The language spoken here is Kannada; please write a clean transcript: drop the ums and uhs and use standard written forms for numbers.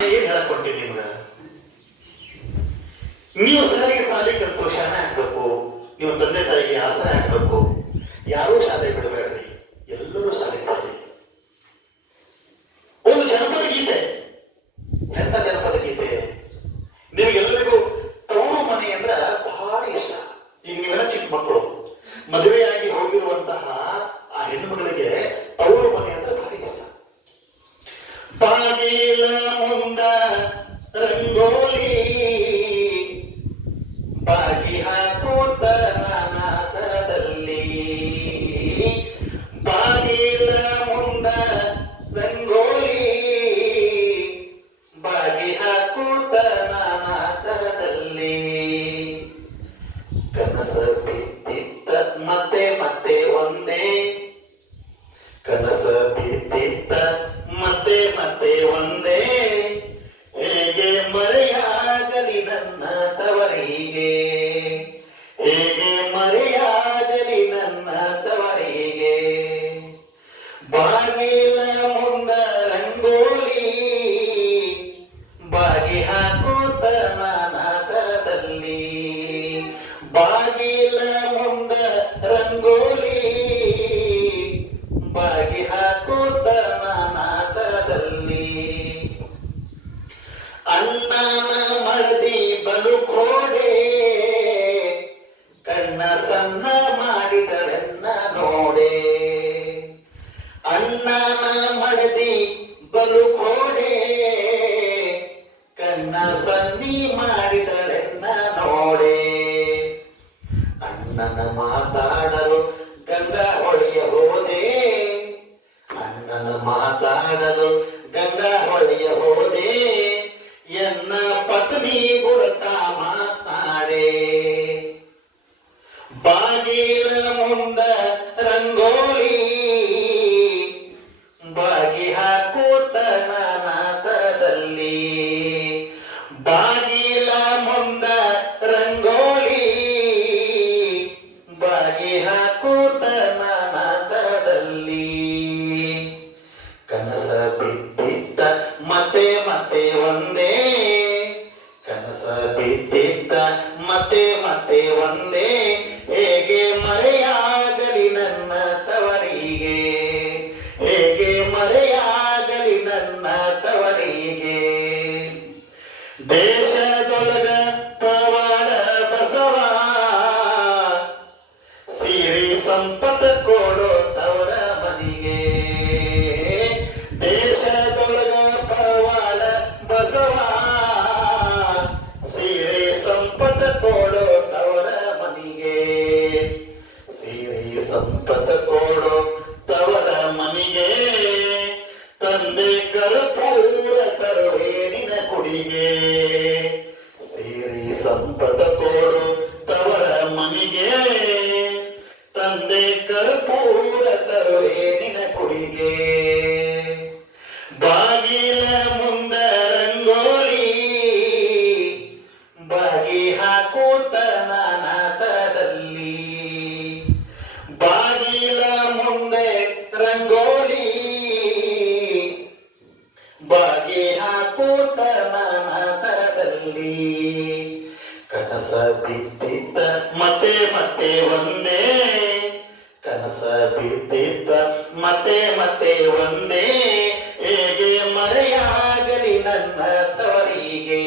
ಏನ್ ಹೇಳಕೊಟ್ಟಿನಿ ನಿಮ್ಗ? ನೀವು ಸರಿಯಾಗಿ ಶಾಲೆ ಕಲ್ತು ಶಾಣೆ ಆಗ್ಬೇಕು, ನೀವು ತಂದೆ ತಾಯಿಗೆ ಆಸರೆ ಆಗ್ಬೇಕು. ಯಾರೂ ಶಾಲೆ ಬಿಡಬೇಡ್ರಿ, ಎಲ್ಲರೂ ಶಾಲೆ ಬಿಡ್ರಿ. ಒಂದು ಜನಪದ ಗೀತೆ, ಎಂತ ಜನಪದ ಗೀತೆ, ನಿಮಗೆಲ್ಲರಿಗೂ ತವರು ಮನೆ ಅಂದ್ರ ಬಹಳ ಇಷ್ಟ. ಈಗ ನೀವೆಲ್ಲ ಚಿಕ್ಕ ಮಕ್ಕಳು, ಮದುವೆಯಾಗಿ ಹೋಗಿರುವಂತಹ ಆ ಹೆಣ್ಣುಮಗಳಿಗೆ ತವರು ಮನೆ ಅಂದ್ರೆ ಭಾರಿ ಇಷ್ಟ. ಬಾಗಿಲ ಮುಂದ ರಂಗೋಲಿ ಬಾಗಿ ಹಾಕುತ್ತ ನಾನಾ ತರದಲ್ಲಿ, ಬಾಗಿಲ ಮುಂದ ರಂಗೋಲಿ ಬಾಗಿ ಹಾಕುತ್ತ ನಾನಾ ತರದಲ್ಲಿ, ಕನಸ ಬಿದ್ದಿತ್ತ ಮತ್ತೆ ಮತ್ತೆ ಒಂದೇ, ಕನಸ ಬಿದ್ದಿತ್ತ ಮತ್ತೆ ಮತ್ತೆ ಒಂದೇ, ಹೇಗೆ ಮರೆಯಾಗಲಿ ನನ್ನ ತವರಿಗೆ, ಹೇಗೆ ಮರೆಯಾಗಲಿ ನನ್ನ ತವರಿಗೆ. ಬಾಗಿಲ ಮುಂದ ರಂಗೋಲಿ ಬಾಗಿ ಹಾಕುತ್ತ ನಾನಾದಲ್ಲಿ, ಬಾಗಿಲ ಮುಂದ ರಂಗೋಲಿ ಬಾಗಿ ಹಾಕುತ್ತ ನಾನಾದಲ್ಲಿ, ಅಣ್ಣನ ಮಡದಿ ಬಲು ಕೋಡೆ ಕಣ್ಣ ಸಣ್ಣ ಮಾಡಿದಳೆನ್ನ ನೋಡೆ, ಅಣ್ಣನ ಮಡದಿ ಬಲು ಕೋಡೆ ಕಣ್ಣ ಸನ್ನಿ ಮಾಡಿದಳೆನ್ನ ನೋಡೆ, ಅಣ್ಣನ ಮಾತಾಡಲು ಗಂಗಾ ಹೊಳೆಯ ಹೋದೆ, ಅಣ್ಣನ ಮಾತಾಡಲು ಗಂಗಾ ಹೊಳೆಯ ಹೋದೆ, ಎನ್ನ ಪತ್ನಿ ಗುರುತಾ ಮಾತಾಡೆ, ಬಾಗಿಲ ಮುಂದ ರಂಗೋಲಿ ಬಾಗಿ ಹಾಕುತ್ತ ನಾನಾತದಲ್ಲಿ, ಬಾಗಿಲ ಮುಂದ ರಂಗೋಲಿ ಬಾಗಿ ಹಾಕುತ್ತ ನಾನಾತದಲ್ಲಿ, ಕನಸ ಬಿದ್ದಿದ್ದ ಮತ್ತೆ ಮತ್ತೆ ಒಂದೇ, ಕನಸ ಬಿದ್ದಿದ್ದ ಮತ್ತೆ ಮತ್ತೆ ಒಂದೇ, ಹೇಗೆ ಮರೆಯಾಗಲಿ ನನ್ನ ತವರಿಗೆ, ಹೇಗೆ ಮರೆಯಾಗಲಿ ನನ್ನ ತವರಿಗೆ. ದೇಶದೊಳಗ ಪವಾಡ ಬಸವ ಸಿರಿ ಸಂಪತ್ತ ಕೊಡೋ ತವರ ಮನಿಗೆ, ದೇಶದೊಳಗ ಪವಾಡ ಬಸವ ಸಿರಿ ಸಂಪತ್ತ ಕೊಡೋ ತವರ ಮನಿಗೆ, ಸಿರಿ ಸಂಪತ್ತ ಕೊಡೋ ತವರ ಮನಿಗೆ, ತಂದೆ ಕರ್ಪೂರ ತರುವೇನಿನ ಕುಡಿಗೆ, ಸಿರಿ ಸಂಪತ್ತ ಕೊಡೋ ತವರ ಮನಿಗೆ, ತಂದೆ ಕರ್ಪೂರ ತರುವೇನಿನ ಕುಡಿಗೆ. ಬಾಗಿಲ ಮುಂದ ರಂಗೋಲಿ ಬಾಗಿ ಹಾಕುತ್ತ ನಾನಾತದಲ್ಲಿ, ಬಾಗಿಲ ಮುಂದೆ ರಂಗೋಲಿ ಬಾಗಿ ಹಾಕುತ್ತ ನಾನಾತದಲ್ಲಿ, ಕನಸ ಬಿದ್ದಿದ್ದ ಮತ್ತೆ ಮತ್ತೆ ಒಂದೇ, ಕನಸ ಬಿದ್ದಿದ್ದ ಮತ್ತೆ ಮತ್ತೆ ಒಂದೇ, ಹೇಗೆ ಮರೆಯಾಗಲಿ ನನ್ನ ತವರಿಗೆ.